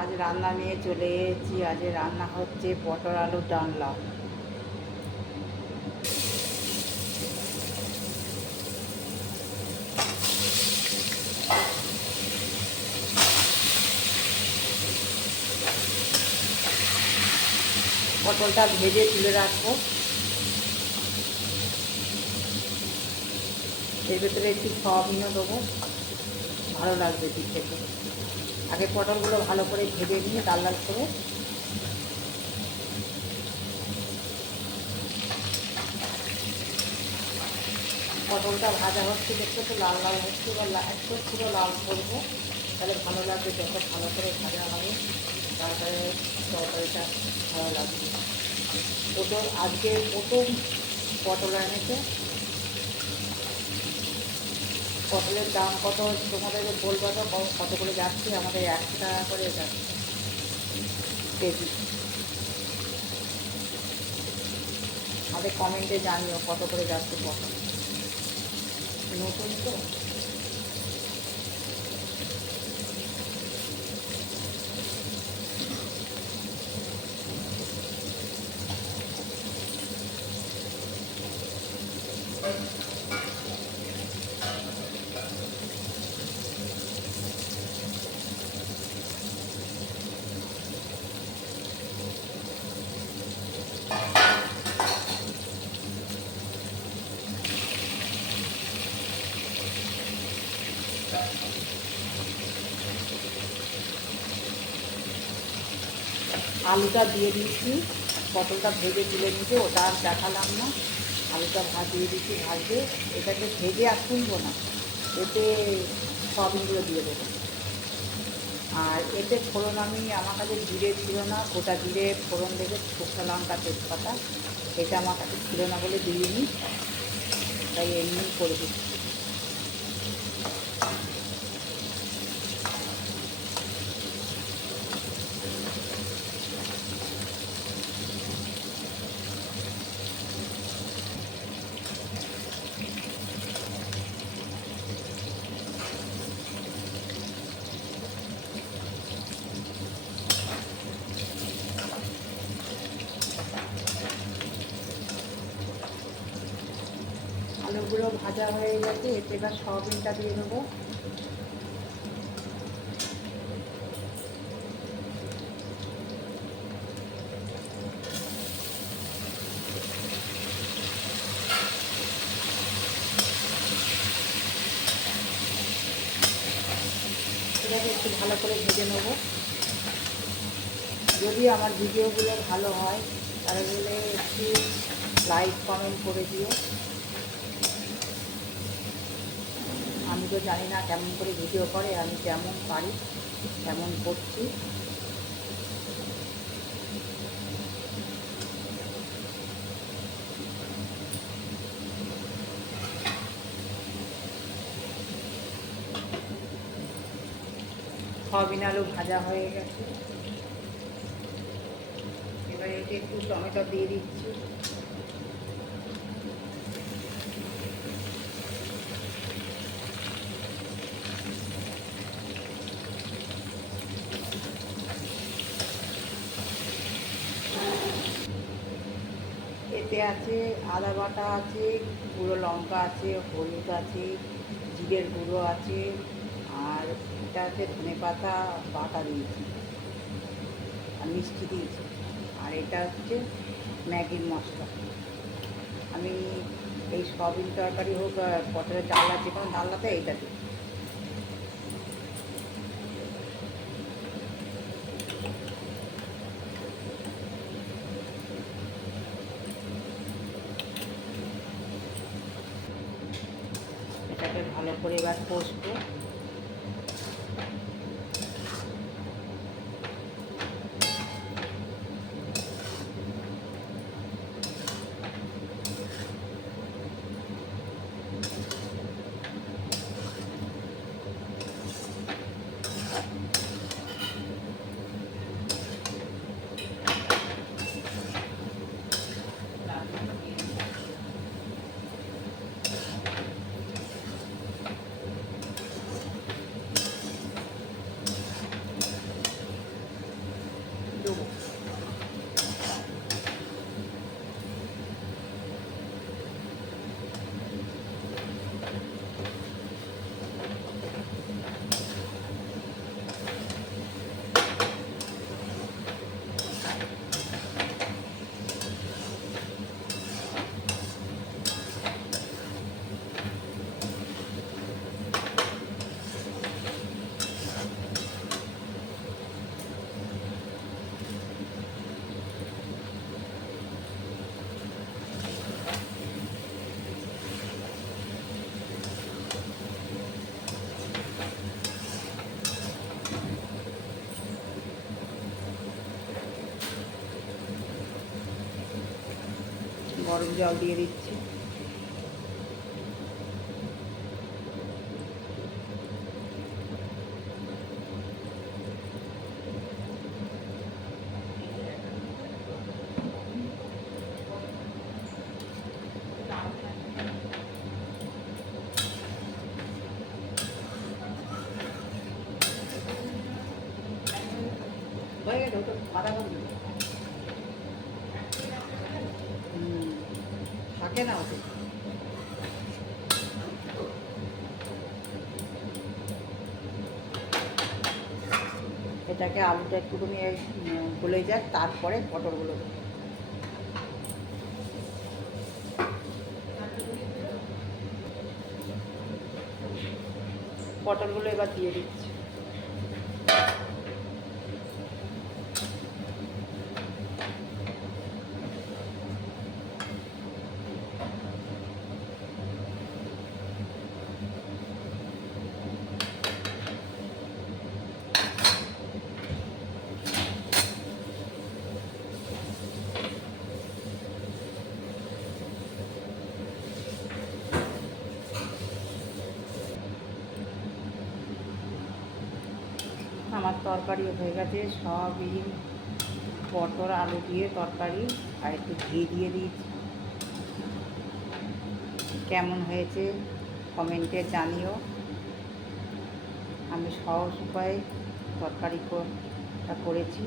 আজ রান্না নিয়ে চলে এসেছি। আজ রান্না হচ্ছে পটল আলুর ডালনা। পটলটা ভেজে তুলে রাখবো। এর ভেতরে একটু সয়াবিনও দেবো, ভালো লাগবে ঠিক খেতে। আগে পটলগুলো ভালো করে ভেজে নিয়ে লাল লাল করে পটলটা ভাজা হচ্ছে, দেখতে তো লাল লাল হচ্ছে, বা একটু পুরো লাল করবো, তাহলে ভালো লাগবে। যত ভালো করে ভাজা হবে তারপরে তরকারিটা ভালো লাগবে। পটল আজকে প্রথম পটল এনেছে। পটলের দাম কত তোমাদের বলবো তো, কত করে যাচ্ছে? আমাদের 100 টাকা করে যাচ্ছে কেজি। আমাদের কমেন্টে জানিও কত করে যাচ্ছে পটল। নতুন তো। আলুটা দিয়ে দিয়েছি, পটলটা ভেজে তুলে নিতে, ওটা আর দেখালাম না। আলুটা দিয়ে দিচ্ছি ভাজতে। এটাকে ভেজে আর তুলবো না, এতে সয়াবিনগুলো দিয়ে দেবো। আর এতে ফোড়ন আমার কাছে জিরে ছিল না, গোটা জিরে ফোড়ন দেবে, শুকনো লঙ্কা তেজপাতা, এটা আমার কাছে ছিল না বলে দিইনি, তাই এমনি করে দিচ্ছি। আলুগুলো ভাজা হয়ে গেছে, এতে এবার সয়াবিনটা দিয়ে দেবো। এটাকে একটু ভালো করে ভেজে নেব। যদি আমার ভিডিওগুলো ভালো হয় তাহলে একটু লাইক কমেন্ট করে দিও। আমি তো জানি না কেমন করে ভিডিও করে, আমি যেমন পারি তেমন করছি। সয়াবিন আলু ভাজা হয়ে গেছে, এবার এতে একটু টমেটো দিয়ে দিচ্ছি। এতে আছে আদা বাটা আছে, গুঁড়ো লঙ্কা আছে, হলুদ আছে, জিরের গুঁড়ো আছে, আর এটা আছে ধনে পাতা বাটা দিয়েছি, আর মিষ্টি দিয়েছি। আর এটা হচ্ছে ম্যাগির মশলা। আমি এই সয়াবিন তরকারি হোক, পটলের ডালনা, যে কোনো ডালনাতে এইটা দিই। এটাকে ভালো করে এবার কষবো। গরম জল দিয়ে দিচ্ছি। হয়ে গেল তো আধা ঘন্টা থাকে না ওতে। এটাকে আলুটা একটুখানি গলে যাক, তারপরে পটলগুলো দেবো। পটলগুলো এবার দিয়ে দিচ্ছি। আমার তরকারিও হয়ে গেছে, সয়াবিন পটল আলু দিয়ে তরকারি, আর একটু ঘি দিয়ে দিয়েছি। কেমন হয়েছে কমেন্টে জানিও। আমি সহজ উপায়ে তরকারিটা করেছি।